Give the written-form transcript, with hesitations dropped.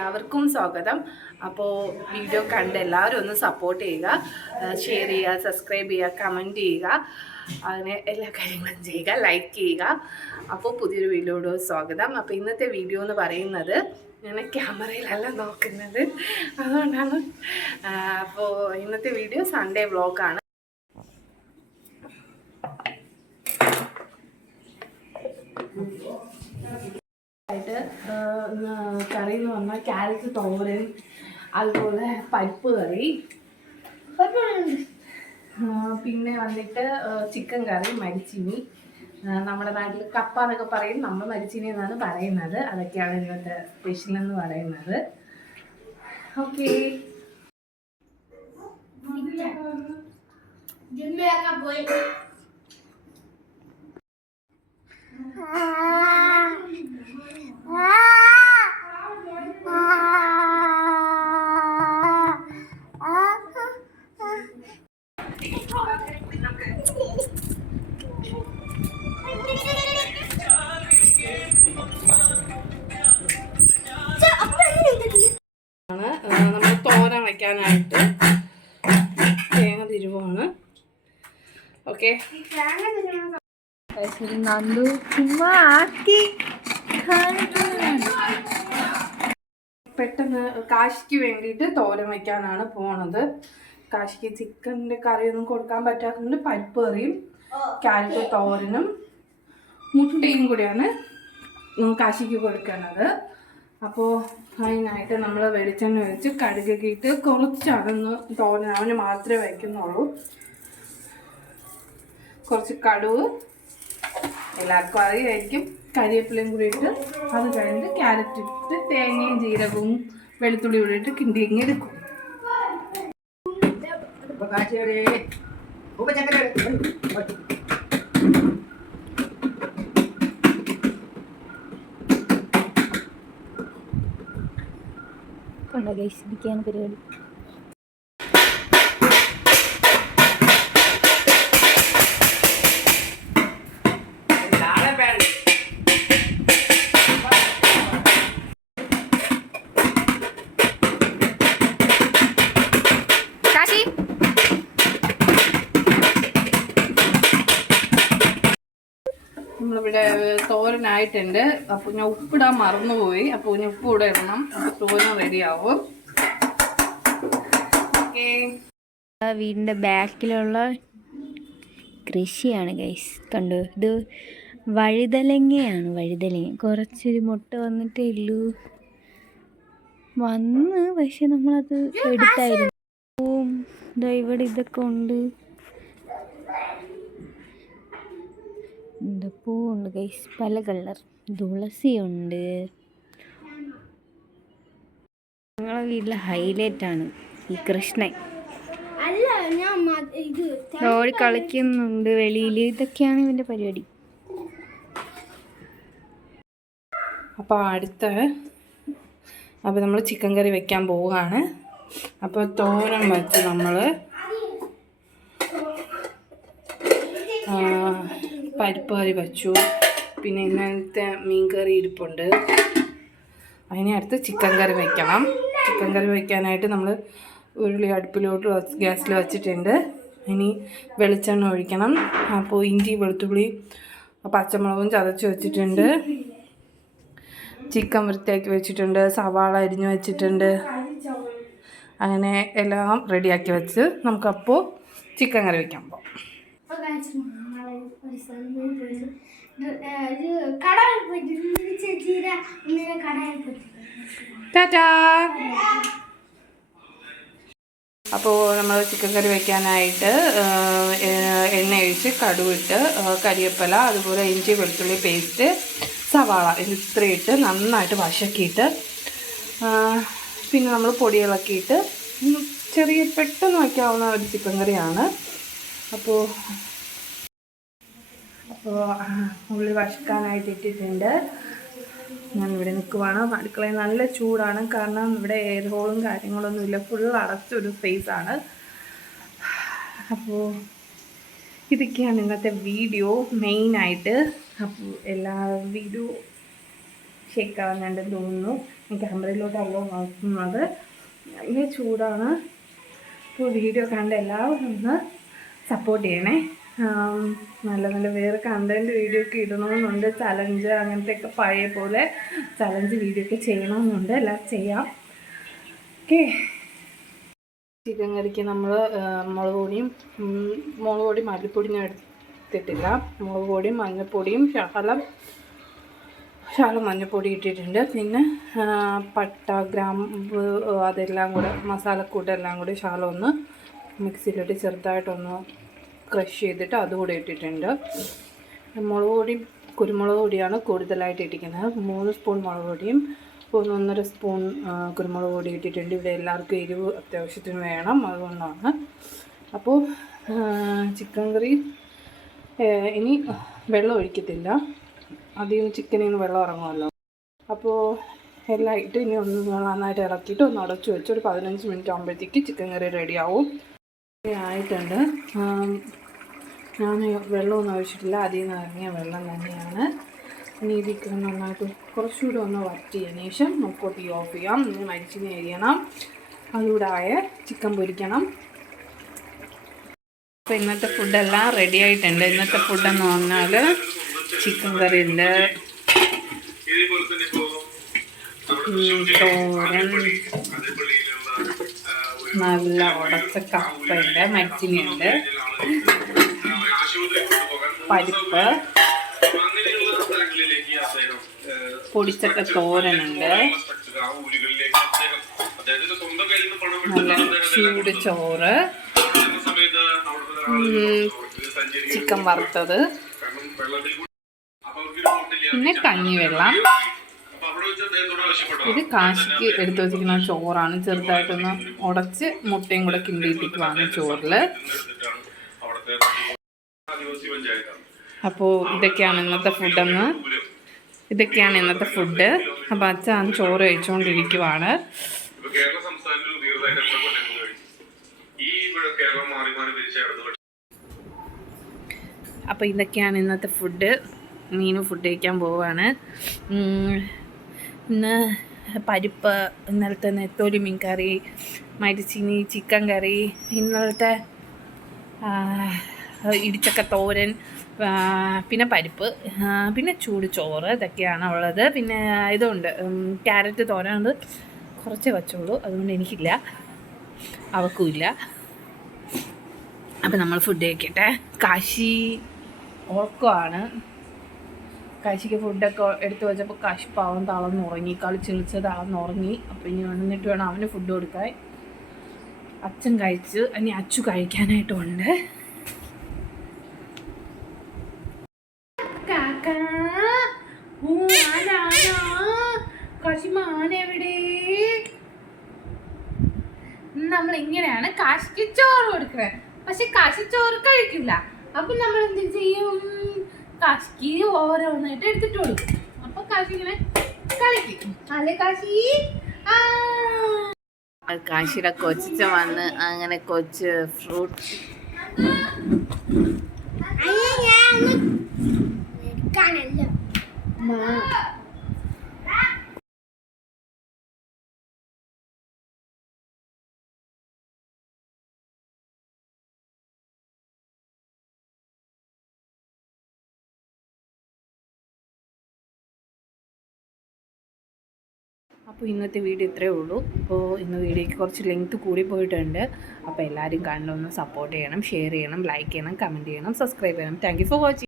എല്ലാവർക്കും സ്വാഗതം. അപ്പോൾ വീഡിയോ കണ്ട് എല്ലാവരും ഒന്ന് സപ്പോർട്ട് ചെയ്യുക, ഷെയർ ചെയ്യുക, സബ്സ്ക്രൈബ് ചെയ്യുക, കമൻറ്റ് ചെയ്യുക, അങ്ങനെ എല്ലാ കാര്യങ്ങളും ചെയ്യുക, ലൈക്ക് ചെയ്യുക. അപ്പോൾ പുതിയൊരു വീഡിയോയോട് സ്വാഗതം. അപ്പോൾ ഇന്നത്തെ വീഡിയോ എന്ന് പറയുന്നത് ഞാൻ ക്യാമറയിലല്ല നോക്കുന്നത്, അതുകൊണ്ടാണ്. അപ്പോൾ ഇന്നത്തെ വീഡിയോ സൺഡേ വ്ളോഗാണ്. കറി എന്ന് പറഞ്ഞാൽ ക്യാരറ്റ് തോരൻ, അതുപോലെ പരിപ്പ് കറി, പിന്നെ വന്നിട്ട് ചിക്കൻ കറി, മരിച്ചിനി. നമ്മുടെ നാട്ടിൽ കപ്പ എന്നൊക്കെ പറയും, നമ്മൾ മരിച്ചിനി എന്നാണ് പറയുന്നത്. അതൊക്കെയാണ് ഇന്നത്തെ സ്പെഷ്യൽ എന്ന് പറയുന്നത്. ഓക്കെ, നമ്മൾ തോരൻ വയ്ക്കാനായിട്ട് തേങ്ങ തിരുവാണ്. ഓക്കെ, പെട്ടെന്ന് കാശിക്ക് വേണ്ടിയിട്ട് തോരൻ വയ്ക്കാനാണ് പോണത്. കാശിക്ക് ചിക്കൻ്റെ കറിയൊന്നും കൊടുക്കാൻ പറ്റാത്തതുകൊണ്ട് പരിപ്പ് കറിയും ക്യാരറ്റ് തോരനും മുട്ടയും കൂടിയാണ് കാശിക്ക് കൊടുക്കുന്നത്. അപ്പോൾ അതിനായിട്ട് നമ്മൾ വെളിച്ചെണ്ണ വെച്ച് കടുകൊക്കെ കുറച്ചതൊന്ന് തോരൻ അവന് മാത്രമേ വയ്ക്കുന്നുള്ളൂ. കുറച്ച് കടുവ്, എല്ലാവർക്കും അറിയായിരിക്കും, കരിവേപ്പിലയും കൂടി ഇട്ട് അത് കഴിഞ്ഞിട്ട് ക്യാരറ്റ് ഇട്ട് തേങ്ങയും ജീരകവും വെളുത്തുള്ളി കൂടി ഇട്ട് കിണ്ടി എടുക്കും. പരിപാടി. നമ്മളിവിടെ തോരനായിട്ടുണ്ട്. അപ്പോൾ ഞാൻ ഉപ്പിടാൻ മറന്നുപോയി. അപ്പോൾ ഞാൻ ഉപ്പ് കൂടെ ഇടണം. അപ്പോൾ തോരൻ റെഡിയാവും. വീടിൻ്റെ ബാക്കിലുള്ള കൃഷിയാണ് ഗൈസ്, കണ്ടു. ഇത് വഴുതലങ്ങയാണ്. വഴുതലങ്ങ കുറച്ചൊരു മുട്ട വന്നിട്ടേ ഉള്ളൂ, വന്ന് പക്ഷെ നമ്മളത് എടുത്തായിരുന്നു. ഇവിടെ ഇതൊക്കെ ഉണ്ട്, പൂവുണ്ട് ഗൈസ്, പല കളർ. തുളസിയുണ്ട്. ഞങ്ങളെ വീട്ടിലെ ഹൈലൈറ്റ് ആണ് ഈ കൃഷ്ണൻ. ഓടി കളിക്കുന്നുണ്ട് വെളിയിൽ. ഇതൊക്കെയാണ് ഇവൻ്റെ പരിപാടി. അപ്പോൾ നമ്മൾ ചിക്കൻ കറി വെക്കാൻ പോവുകയാണ്. അപ്പോൾ തോരൻ വെച്ച് നമ്മൾ പരിപ്പ് കറി വെച്ചു. പിന്നെ ഇന്നലത്തെ മീൻ കറി ഇരിപ്പുണ്ട്. അതിനെ അടുത്ത് ചിക്കൻ കറി വയ്ക്കണം. ചിക്കൻ കറി വയ്ക്കാനായിട്ട് നമ്മൾ ഉരുളി അടുപ്പിലോട്ട് ഗ്യാസിൽ വെച്ചിട്ടുണ്ട്. ഇനി വെളിച്ചെണ്ണ ഒഴിക്കണം. അപ്പോൾ ഇഞ്ചി, വെളുത്തുള്ളി, പച്ചമുളകും ചതച്ച് വെച്ചിട്ടുണ്ട്. ചിക്കൻ വൃത്തിയാക്കി വെച്ചിട്ടുണ്ട്. സവാള അരിഞ്ഞ് വെച്ചിട്ടുണ്ട്. അങ്ങനെ എല്ലാം റെഡിയാക്കി വെച്ച് നമുക്കപ്പോൾ ചിക്കൻ കറി വയ്ക്കാൻ പോകാം. ടാറ്റാ. അപ്പോൾ നമ്മൾ ചിക്കൻ കറി വയ്ക്കാനായിട്ട് എണ്ണ ഒഴിച്ച് കടുവിട്ട് കരിവേപ്പില, അതുപോലെ ഇഞ്ചി വെളുത്തുള്ളി പേസ്റ്റ്, സവാള ഇത്രയിട്ട് നന്നായിട്ട് വശക്കിയിട്ട് പിന്നെ നമ്മൾ പൊടികളൊക്കെ ഇട്ട് ചെറിയ പെട്ടെന്ന് വയ്ക്കാവുന്ന ഒരു ചിക്കൻ കറിയാണ്. അപ്പോൾ ഉള്ളി വശക്കാനായിട്ട് ഇട്ടിട്ടുണ്ട്. ഞാനിവിടെ നിൽക്കുവാണ്. അടുക്കളയിൽ നല്ല ചൂടാണ്, കാരണം ഇവിടെ എയർ ഹോളും കാര്യങ്ങളൊന്നുമില്ല, ഫുൾ അടച്ചൊരു സ്പേസാണ്. അപ്പോൾ ഇതൊക്കെയാണ് ഇന്നത്തെ വീഡിയോ മെയിനായിട്ട്. അപ്പോൾ എല്ലാ വീഡിയോ ഷെയ്ക്കാവുന്നുണ്ടെന്ന് തോന്നുന്നു. ക്യാമറയിലോട്ടല്ലോ നോക്കുന്നത്. ഭയങ്കര ചൂടാണ്. അപ്പോൾ വീഡിയോ കണ്ട് എല്ലാവരും ഒന്ന് സപ്പോർട്ട് ചെയ്യണേ. നല്ല നല്ല വേറെ കണ്ടൻറ്റ് വീഡിയോ ഒക്കെ ഇടണമെന്നുണ്ട്. ചലഞ്ച് അങ്ങനത്തെയൊക്കെ പഴയ പോലെ ചലഞ്ച് വീഡിയോ ഒക്കെ ചെയ്യണമെന്നുണ്ട്. എല്ലാം ചെയ്യാം. ഓക്കെ. ചിക്കൻ കറിക്ക് നമ്മൾ മുളക് പൊടി മല്ലിപ്പൊടിയും എടുത്തിട്ടില്ല. മുളക് പൊടിയും മഞ്ഞൾപ്പൊടിയും ശകലം മഞ്ഞൾപ്പൊടി ഇട്ടിട്ടുണ്ട്. പിന്നെ പട്ട, ഗ്രാമ്പ് അതെല്ലാം കൂടെ മസാലക്കൂട്ടെല്ലാം കൂടി ശകലം ഒന്ന് മിക്സിയിലിട്ട് ചെറുതായിട്ടൊന്ന് ക്രഷ് ചെയ്തിട്ട് അതുകൂടെ ഇട്ടിട്ടുണ്ട്. മുളക് പൊടിയും കുരുമുളക് പൊടിയാണ് കൂടുതലായിട്ട് ഇട്ടിരിക്കുന്നത്. 3 സ്പൂൺ മുളക് പൊടിയും 1.5 സ്പൂൺ കുരുമുളക് പൊടി ഇട്ടിട്ടുണ്ട്. ഇവിടെ എല്ലാവർക്കും എരിവ് അത്യാവശ്യത്തിന് വേണം, അതുകൊണ്ടാണ്. അപ്പോൾ ചിക്കൻ കറി ഇനി വെള്ളം ഒഴിക്കത്തില്ല. അധികം ചിക്കനിൽ നിന്ന് വെള്ളം ഇറങ്ങുമല്ലോ. അപ്പോൾ എല്ലാം ഇട്ട് ഇനി ഒന്ന് നന്നായിട്ട് ഇളക്കിയിട്ട് ഒന്ന് അടച്ചു വെച്ച് ഒരു 15 മിനിറ്റ് ആകുമ്പോഴത്തേക്ക് ചിക്കൻ കറി റെഡിയാവും. ആയിട്ടുണ്ട്. ഞാൻ വെള്ളമൊന്നും ഒഴിച്ചിട്ടില്ല, അതിൽ നിന്ന് ഇറങ്ങിയ വെള്ളം തന്നെയാണ്. ഇനി ഇതിക്ക് നന്നായിട്ട് കുറച്ചുകൂടി ഒന്ന് വറ്റിയതിന് ശേഷം നമുക്ക് തീ ഓഫ് ചെയ്യാം. ഇനി മരിച്ചിനെ അരിയണം, അതുകൂടെ ആയ ചിക്കൻ പൊരിക്കണം. അപ്പോൾ ഇന്നത്തെ ഫുഡെല്ലാം റെഡി ആയിട്ടുണ്ട്. ഇന്നത്തെ ഫുഡെന്ന് പറഞ്ഞാൽ ചിക്കൻ കറി ഉണ്ട്, തോരൻ, നല്ല ഉടച്ച കപ്പയുണ്ട്, മച്ചിനിയുണ്ട്, പരിപ്പ്, പൊടിച്ചക്ക തോരനുണ്ട്, നല്ല ചൂട് ചോറ്, ചിക്കൻ വറുത്തത്, പിന്നെ കഞ്ഞിവെള്ളം. ഇത് കാശിക്ക് എടുത്തു വച്ചിരിക്കുന്ന ചോറാണ്. ചെറുതായിട്ടൊന്ന് ഉടച്ച് മുട്ടയും കൂടെ കിണ്ടിയിട്ടിക്കുവാണ് ചോറിൽ. അപ്പോൾ ഇതൊക്കെയാണ് ഇന്നത്തെ ഫുഡ്. അപ്പോൾ അച്ഛൻ ചോറ് കഴിച്ചുകൊണ്ടിരിക്കുവാണ്. അപ്പോൾ ഇതൊക്കെയാണ് ഇന്നത്തെ ഫുഡ്. മീനും ഫുഡ് കഴിക്കാൻ പോവുകയാണ്. ഇന്ന് പരിപ്പ്, ഇന്നലത്തെ നെത്തോലി മീൻ കറി, മരിച്ചിനി ചിക്കൻ കറി, ഇന്നലത്തെ ഇടിച്ചക്ക തോരൻ, പിന്നെ പരിപ്പ്, പിന്നെ ചൂട് ചോറ്, ഇതൊക്കെയാണ് ഉള്ളത്. പിന്നെ ഇതുണ്ട്, ക്യാരറ്റ് തോരൻ. അത് കുറച്ചേ വച്ചുള്ളൂ, അതുകൊണ്ട് എനിക്കില്ല, അവക്കുമില്ല. അപ്പം നമ്മൾ ഫുഡ് കഴിക്കട്ടെ. കാശി ഉറക്കമാണ്. കാശിക്ക് ഫുഡൊക്കെ എടുത്തു വെച്ചപ്പോൾ കാശി പാവം തളർന്നുറങ്ങി, കളിച്ച് തളർന്നുറങ്ങി. അപ്പോൾ ഇനി വന്നിട്ട് വേണം അവന് ഫുഡ് കൊടുക്കാൻ. അച്ഛൻ കഴിച്ച്, ഇനി അച്ചു കഴിക്കാനായിട്ടുമുണ്ട്. കാശിമാനെവിടെ? നമ്മൾ ഇങ്ങനെയാണ് കാശിക്ക് ചോറ് കൊടുക്കുന്നത്. പക്ഷെ കാശി ചോറ് കഴിക്കില്ല. അപ്പം നമ്മൾ എന്ത് ചെയ്യും? കാശിക്ക് ഓരോന്നായിട്ട് എടുത്തിട്ട് കൊടുക്കും. അപ്പൊ കാശി ഇങ്ങനെ കളിക്കും. അല്ലേ കാശി? കാശിയുടെ കൊച്ച വന്ന് അങ്ങനെ കൊച്ച് ഫ്രൂട്ട് അപ്പോൾ ഇന്നത്തെ വീഡിയോ ഇത്രയേ ഉള്ളൂ. അപ്പോൾ ഇന്ന് വീഡിയോയ്ക്ക് കുറച്ച് ലെങ്ത് കൂടി പോയിട്ടുണ്ട്. അപ്പോൾ എല്ലാവരും കണ്ടൊന്ന് സപ്പോർട്ട് ചെയ്യണം, ഷെയർ ചെയ്യണം, ലൈക്ക് ചെയ്യണം, കമൻറ്റ് ചെയ്യണം, സബ്സ്ക്രൈബ് ചെയ്യണം. Thank you for watching.